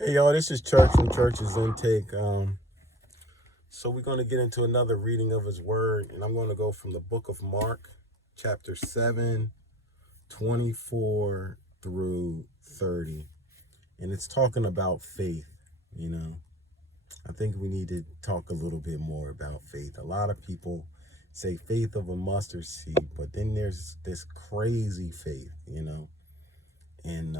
Hey y'all, this is Church from Church's Intake. So we're going to get into another reading of his word, and I'm going to go from the book of Mark, chapter 7, 24 through 30. And it's talking about faith, you know. I think we need to talk a little bit more about faith. A lot of people say faith of a mustard seed, but then there's this crazy faith. And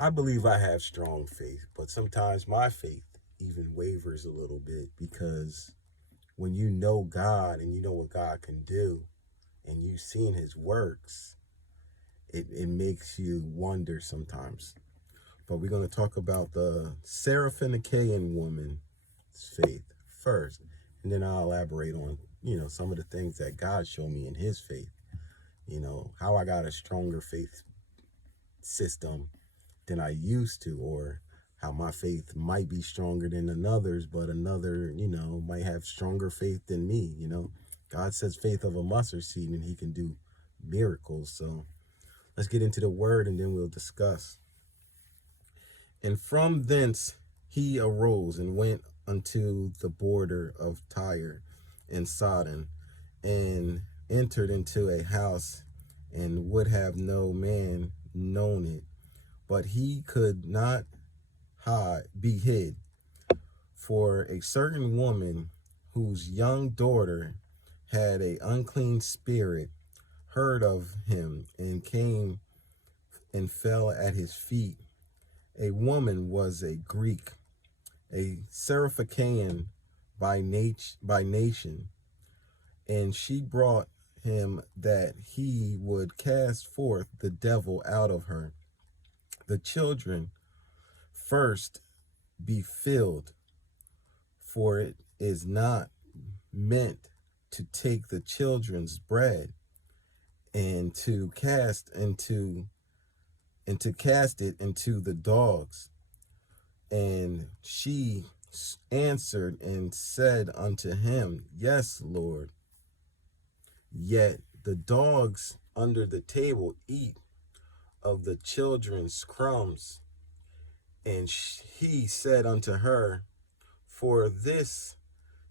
I believe I have strong faith, but sometimes my faith even wavers a little bit because when you know God and you know what God can do and you've seen his works, it makes you wonder sometimes. But we're going to talk about the Syrophoenician woman's faith first, and then I'll elaborate on, some of the things that God showed me in his faith, how I got a stronger faith system than I used to, or how my faith might be stronger than another's, but another, might have stronger faith than me. God says faith of a mustard seed and he can do miracles. So let's get into the word and then we'll discuss. And from thence he arose and went unto the border of Tyre and Sidon, and entered into a house, and would have no man known it, but he could not be hid. For a certain woman whose young daughter had a unclean spirit heard of him, and came and fell at his feet. A woman was a Greek, a Syrophoenician by nation, and she brought him that he would cast forth the devil out of her. The children first be filled, for it is not meant to take the children's bread and to cast it into the dogs. And she answered and said unto him, Yes, Lord, yet the dogs under the table eat of the children's crumbs. And he said unto her, For this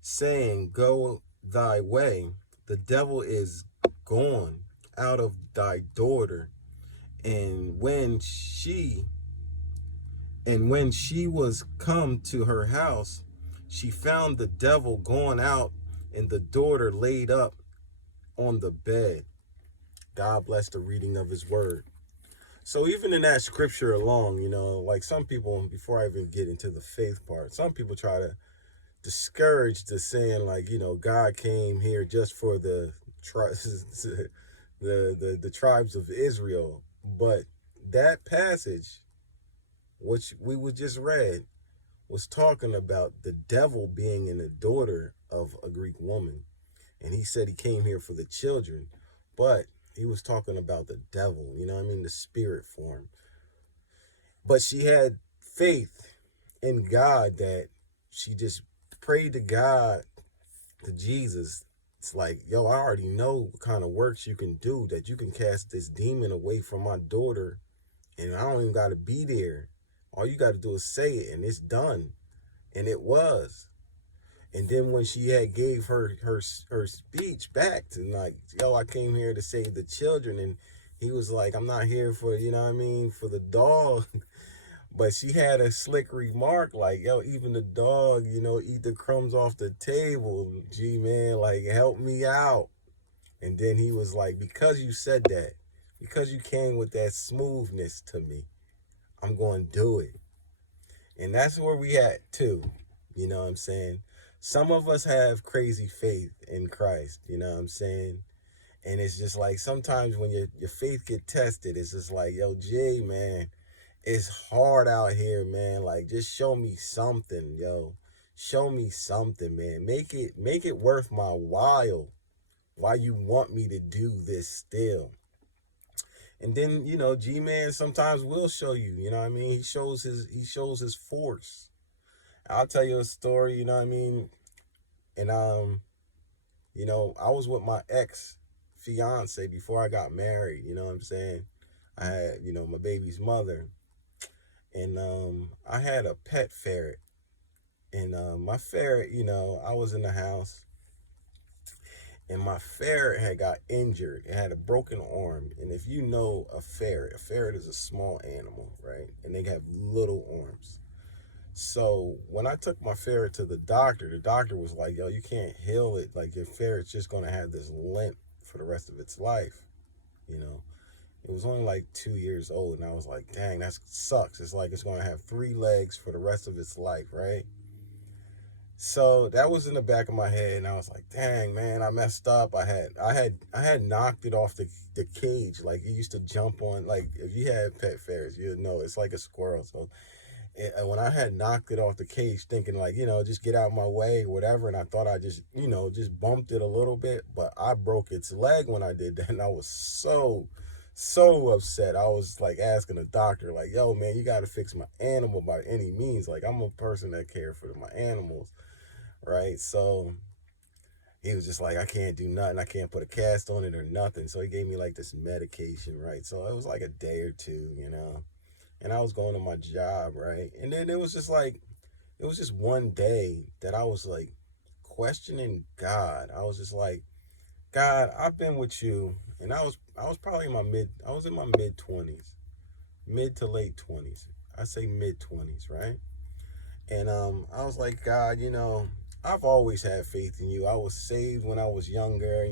saying, Go thy way, the devil is gone out of thy daughter. And when she was come to her house, she found the devil gone out, and the daughter laid up on the bed. God bless the reading of his word. So even in that scripture alone, like some people, before I even get into the faith part, some people try to discourage the saying, like, God came here just for the the tribes of Israel. But that passage, which we just read, was talking about the devil being in the daughter of a Greek woman. And he said he came here for the children, but he was talking about the devil, the spirit form. But she had faith in God that she just prayed to God, to Jesus. It's like, yo, I already know what kind of works you can do, that you can cast this demon away from my daughter, and I don't even got to be there. All you got to do is say it, and it's done. And it was. And then when she had gave her speech back to, like, yo, I came here to save the children, and he was like, I'm not here for, for the dog. But she had a slick remark like, yo, even the dog, eat the crumbs off the table. Gee, man, like, help me out. And then he was like, because you said that, because you came with that smoothness to me, I'm going to do it. And that's where we at too. You know what I'm saying? Some of us have crazy faith in Christ, you know what I'm saying? And it's just like sometimes when your faith get tested, it's just like, yo, Jay, man, it's hard out here, man. Like, just show me something, yo. Show me something, man. Make it worth my while. Why you want me to do this still? And then, G-Man sometimes will show you, you know what I mean? He shows his force. I'll tell you a story, you know what I mean? And I was with my ex fiance before I got married, you know what I'm saying? I had, my baby's mother. And I had a pet ferret. And my ferret, I was in the house, and my ferret had got injured. It had a broken arm. And if you know a ferret is a small animal, right? And they have little arms. So when I took my ferret to the doctor was like, yo, you can't heal it. Like, your ferret's just going to have this limp for the rest of its life, you know? It was only like 2 years old, and I was like, dang, that sucks. It's like it's going to have 3 legs for the rest of its life, right? So that was in the back of my head, and I was like, dang, man, I messed up. I had knocked it off the cage. Like, it used to jump on, like, if you had pet ferrets, you'd know it's like a squirrel. So when I had knocked it off the cage, thinking like, just get out of my way, whatever, and I thought I just bumped it a little bit, but I broke its leg when I did that, and I was so upset. I was like asking the doctor, like, yo, man, you got to fix my animal by any means. Like, I'm a person that care for my animals, right? So he was just like, I can't do nothing. I can't put a cast on it or nothing. So he gave me like this medication, right? So it was like a day or two, and I was going to my job, right? And then it was just one day that I was like questioning God. I was just like, God, I've been with you, and I was probably I was in my mid 20s, mid to late 20s. I say mid 20s, right? And I was like, God, I've always had faith in you. I was saved when I was younger,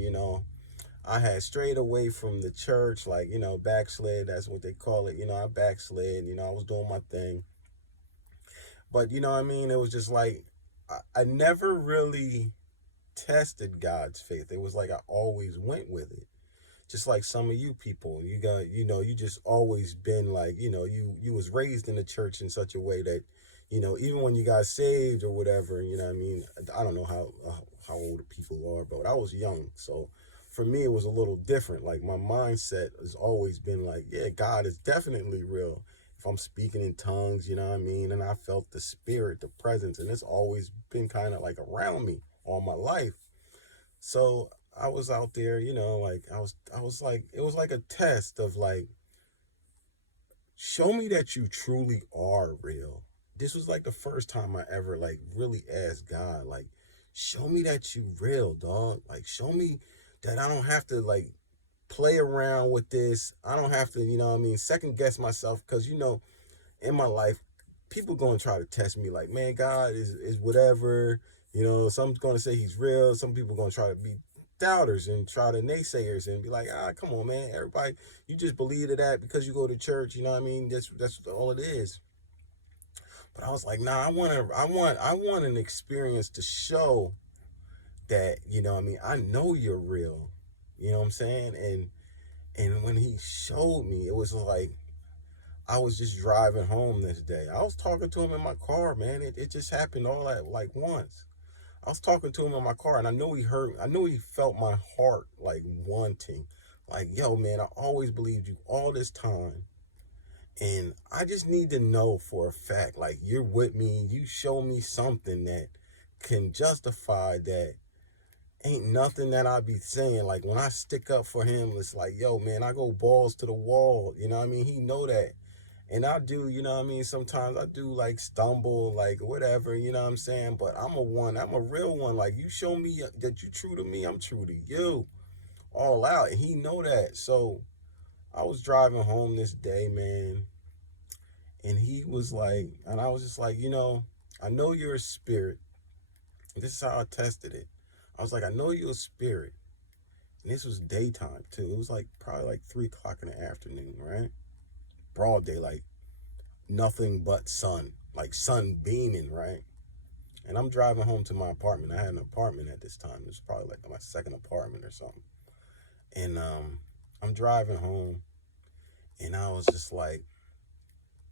I had strayed away from the church, like, backslid, that's what they call it. I backslid, I was doing my thing. But you know what I mean? It was just like, I never really tested God's faith. It was like I always went with it. Just like some of you people, you just always been like, you was raised in the church in such a way that, even when you got saved or whatever, what I mean, I don't know how old people are, but I was young. So for me, it was a little different. Like, my mindset has always been like, yeah, God is definitely real. If I'm speaking in tongues, you know what I mean? And I felt the spirit, the presence, and it's always been kind of like around me all my life. So I was out there, like I was like, it was like a test of like, show me that you truly are real. This was like the first time I ever like really asked God, like, show me that you real, dog. Like, show me that I don't have to like play around with this. I don't have to, what I mean, second guess myself, because in my life, people going to try to test me like, man, God is whatever. Some's going to say he's real. Some people going to try to be doubters and try to naysayers and be like, come on, man, everybody, you just believe to that because you go to church. You know what I mean? That's all it is. But I was like, nah, I want an experience to show that, what I mean, I know you're real. You know what I'm saying? And when he showed me, it was like, I was just driving home this day. I was talking to him in my car, man. It just happened all at like once. I was talking to him in my car, and I know he felt my heart like wanting. Like, yo, man, I always believed you all this time. And I just need to know for a fact, like, you're with me. You show me something that can justify that. Ain't nothing that I be saying. Like, when I stick up for him, it's like, yo, man, I go balls to the wall. You know what I mean? He know that. And I do, what I mean? Sometimes I do like stumble, like whatever, you know what I'm saying? But I'm a real one. Like, you show me that you're true to me, I'm true to you. All out. And he know that. So I was driving home this day, man. And he was like, and I was just like, I know you're a spirit. This is how I tested it. I was like, I know you're a spirit. And this was daytime too. It was like probably like 3 o'clock in the afternoon, right? Broad daylight. Nothing but sun, like sun beaming, right? And I'm driving home to my apartment. I had an apartment at this time. It was probably like my second apartment or something. And I'm driving home, and I was just like,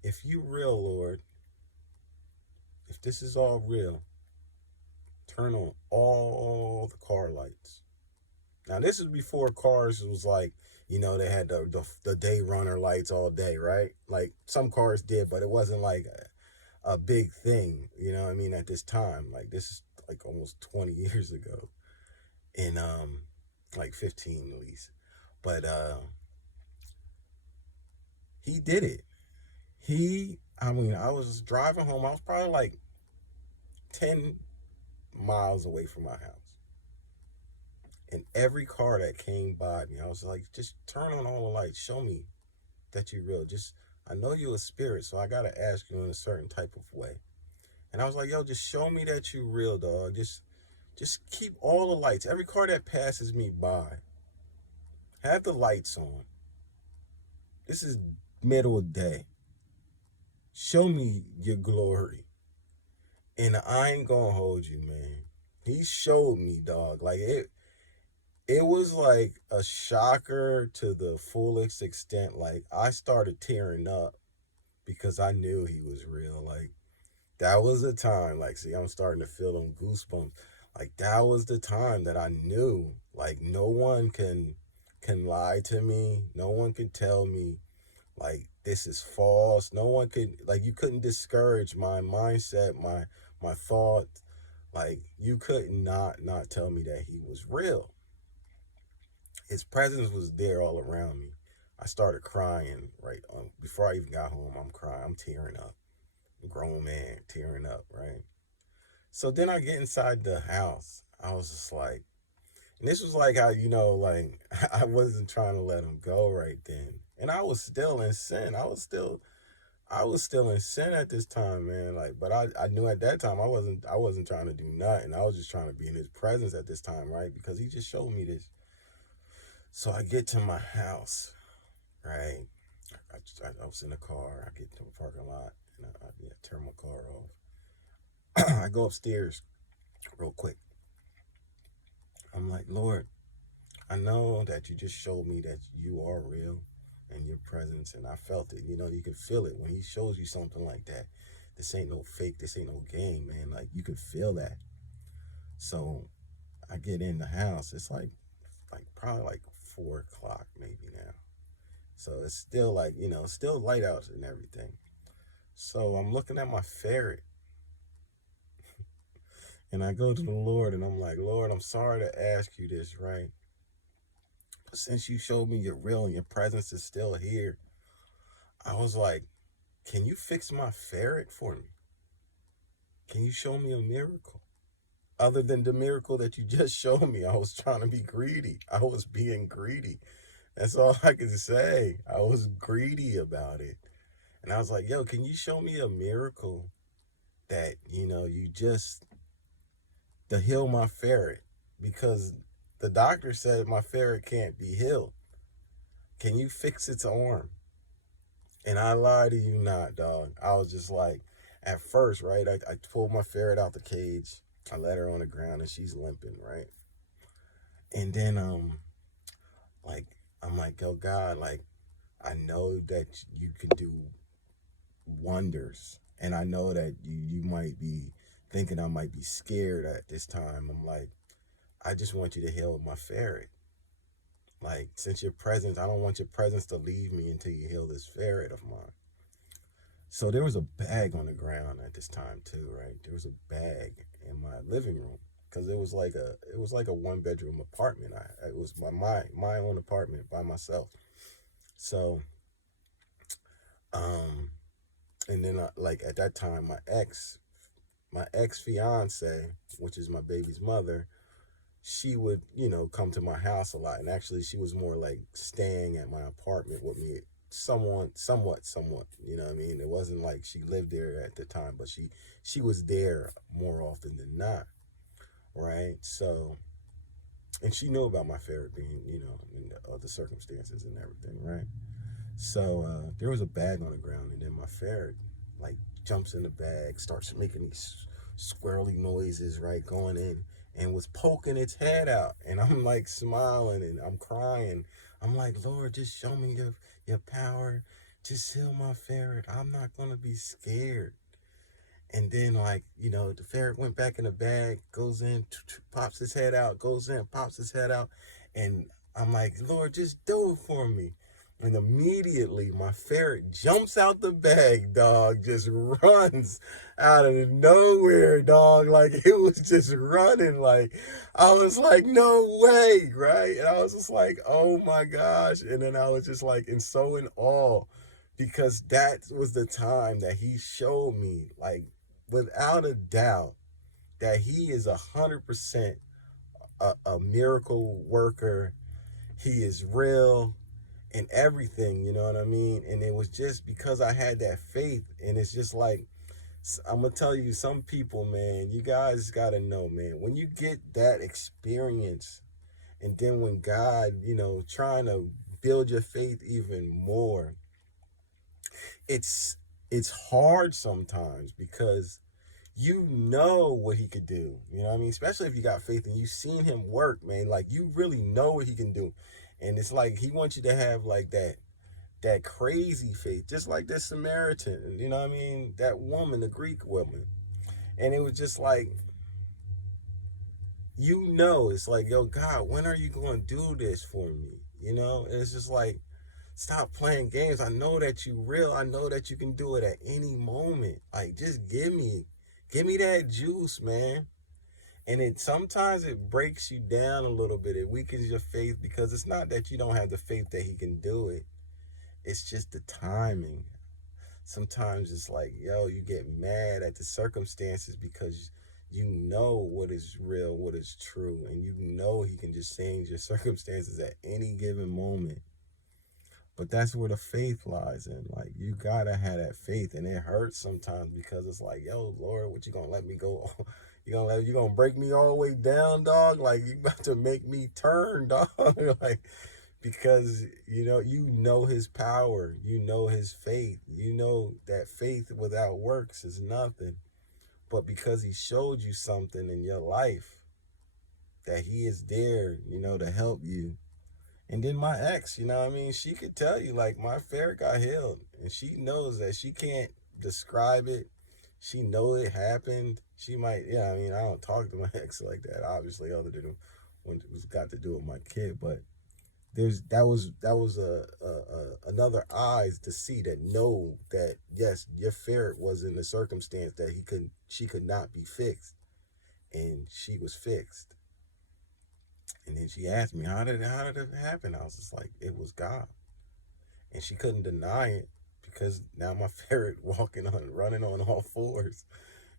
if you real, Lord, if this is all real, turn on all the car lights. Now, this is before cars was like, they had the day runner lights all day, right? Like, some cars did, but it wasn't like a big thing, what I mean, at this time. Like, this is like almost 20 years ago. And like 15 at least. But he did it. I mean, I was driving home. I was probably like 10 miles away from my house. And every car that came by me, I was like, just turn on all the lights. Show me that you're real. Just, I know you're a spirit, so I got to ask you in a certain type of way. And I was like, yo, just show me that you're real, dog. Just keep all the lights. Every car that passes me by, have the lights on. This is middle of day. Show me your glory. And I ain't gonna hold you, man. He showed me, dog. Like it was like a shocker to the fullest extent. Like I started tearing up because I knew he was real. Like that was the time. Like, see, I'm starting to feel them goosebumps. Like that was the time that I knew. Like no one can lie to me. No one can tell me like this is false. No one could, like, you couldn't discourage my mindset, my thought. Like you could not tell me that he was real. His presence was there all around me. I started crying right before I even got home. I'm crying. I'm tearing up. I'm a grown man tearing up, right? So then I get inside the house. I was just like, and this was like how, like I wasn't trying to let him go right then. And I was still in sin. I was still in sin at this time, man. Like, but I knew at that time I wasn't trying to do nothing. I was just trying to be in his presence at this time, right? Because he just showed me this. So I get to my house, right? I was in the car. I get to the parking lot, and I turn my car off. I go upstairs real quick. I'm like, Lord, I know that you just showed me that you are real and your presence, and I felt it. You can feel it when he shows you something like that. This ain't no fake. This ain't no game, man. Like you can feel that. So I get in the house. It's like probably like 4 o'clock maybe now. So it's still like, still light out and everything. So I'm looking at my ferret and I go to the Lord and I'm like, Lord, I'm sorry to ask you this, right? But since you showed me you're real and your presence is still here, I was like, can you fix my ferret for me? Can you show me a miracle? Other than the miracle that you just showed me, I was trying to be greedy. I was being greedy. That's all I could say. I was greedy about it. And I was like, yo, can you show me a miracle that, you just, to heal my ferret? Because the doctor said my ferret can't be healed. Can you fix its arm? And I lie to you not, dog. I was just like, at first, right, I pulled my ferret out the cage. I let her on the ground and she's limping, right? And then, like, I'm like, oh God, like, I know that you can do wonders. And I know that you might be thinking I might be scared at this time. I'm like, I just want you to heal my ferret. Like, since your presence, I don't want your presence to leave me until you heal this ferret of mine. So there was a bag on the ground at this time too, right? There was a bag in my living room because it was like a 1-bedroom apartment. It was my own apartment by myself. So, and then like at that time, my ex fiance, which is my baby's mother, she would, come to my house a lot. And actually she was more like staying at my apartment with me somewhat, you know what I mean? It wasn't like she lived there at the time, but she was there more often than not, right? So, and she knew about my ferret being, in the other circumstances and everything, right? So there was a bag on the ground, and then my ferret like jumps in the bag, starts making these squirrely noises, right, going in, and was poking its head out. And I'm like smiling and I'm crying. I'm like, Lord, just show me your power. Just heal my ferret. I'm not going to be scared. And then, like, the ferret went back in the bag, goes in, pops his head out, goes in, pops his head out. And I'm like, Lord, just do it for me. And immediately my ferret jumps out the bag, dog, just runs out of nowhere, dog. Like it was just running. Like I was like, no way, right? And I was just like, oh my gosh. And then I was just like so in awe because that was the time that he showed me, like, without a doubt, that he is 100% a miracle worker. He is real and everything, you know what I mean? And it was just because I had that faith. And it's just like, I'm gonna tell you, some people, man, you guys gotta know, man, when you get that experience, and then when God, trying to build your faith even more, it's it's hard sometimes because you know what he could do. You know what I mean? Especially if you got faith and you've seen him work, man. Like, you really know what he can do. And it's like he wants you to have like that crazy faith, just like this Samaritan, you know what I mean? That woman, the Greek woman. And it was just like, it's like, yo, God, when are you going to do this for me? And it's just like, stop playing games. I know that you real. I know that you can do it at any moment. Like, just give me that juice, man. And sometimes it breaks you down a little bit. It weakens your faith because it's not that you don't have the faith that he can do it. It's just the timing. Sometimes it's like, yo, you get mad at the circumstances because you know what is real, what is true, and you know he can just change your circumstances at any given moment. But that's where the faith lies in. Like, you gotta have that faith, and it hurts sometimes because it's like, yo, Lord, what, you gonna let me go? You gonna break me all the way down, dog? Like, you about to make me turn, dog? Like, because you know his power, you know his faith, you know that faith without works is nothing. But because he showed you something in your life, that he is there, to help you. And then my ex, you know what I mean? She could tell you, like, my ferret got healed. And she knows that she can't describe it. She know it happened. She might, I mean, I don't talk to my ex like that, obviously, other than when it was got to do with my kid. But that was another eyes to see, that know that, yes, your ferret was in a circumstance that she could not be fixed. And she was fixed. And then she asked me, how did it happen? I was just like, it was God. And she couldn't deny it because now my ferret running on all fours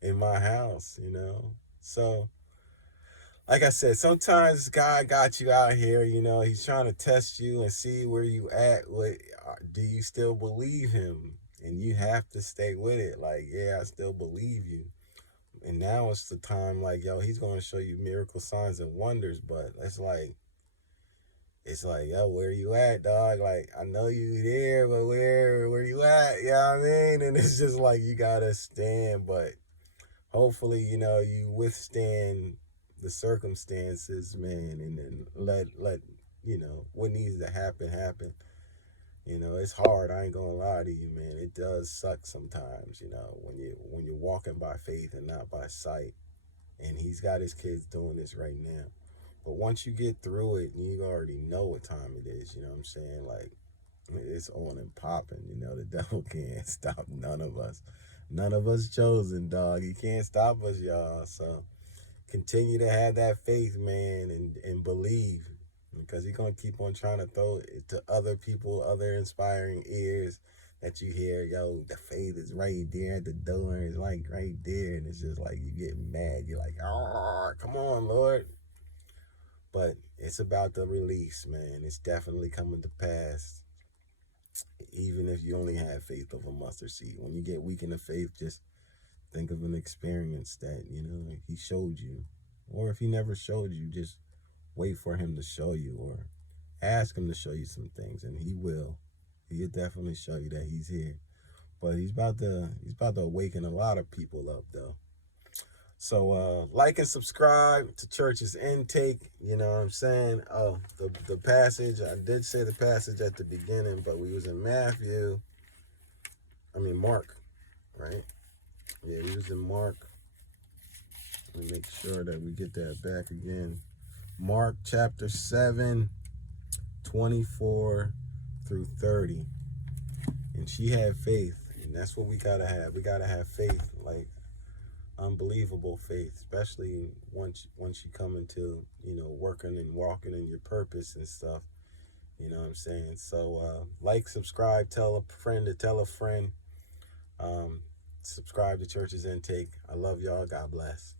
in my house. So, like I said, sometimes God got you out here, he's trying to test you and see where you at. Do you still believe him? And you have to stay with it. Like, yeah, I still believe you. And now it's the time, like, yo, he's going to show you miracle signs and wonders. But it's like, yo, where you at, dog? Like, I know you there, but where you at? You know what I mean? And it's just like, you gotta stand. But hopefully, you withstand the circumstances, man, and then let what needs to happen. It's hard. I ain't gonna lie to you, man. It does suck sometimes, when you're walking by faith and not by sight. And he's got his kids doing this right now. But once you get through it, you already know what time it is. You know what I'm saying? Like, it's on and popping. The devil can't stop none of us. None of us chosen, dog. He can't stop us, y'all. So continue to have that faith, man, and believe. Because he's going to keep on trying to throw it to other people, other inspiring ears that you hear. Yo, the faith is right there at the door. It's like right there. And it's just like, you get mad. You're like, oh, come on, Lord. But it's about the release, man. It's definitely coming to pass. Even if you only have faith of a mustard seed. When you get weak in the faith, just think of an experience that, he showed you. Or if he never showed you, just wait for him to show you, or ask him to show you some things, and he will. He'll definitely show you that he's here. But he's about to awaken a lot of people up, though. So like and subscribe to Church's Intake. You know what I'm saying? Oh, the passage, I did say the passage at the beginning, but we was in Mark, right? Yeah, we was in Mark. Let me make sure that we get that back again. Mark chapter 7, 24 through 30. And she had faith, and that's what we gotta have. We gotta have faith, like unbelievable faith, especially once you come into working and walking in your purpose and stuff. You know what I'm saying? So like, subscribe, tell a friend to tell a friend. Um, subscribe to Church's Intake. I love y'all. God bless.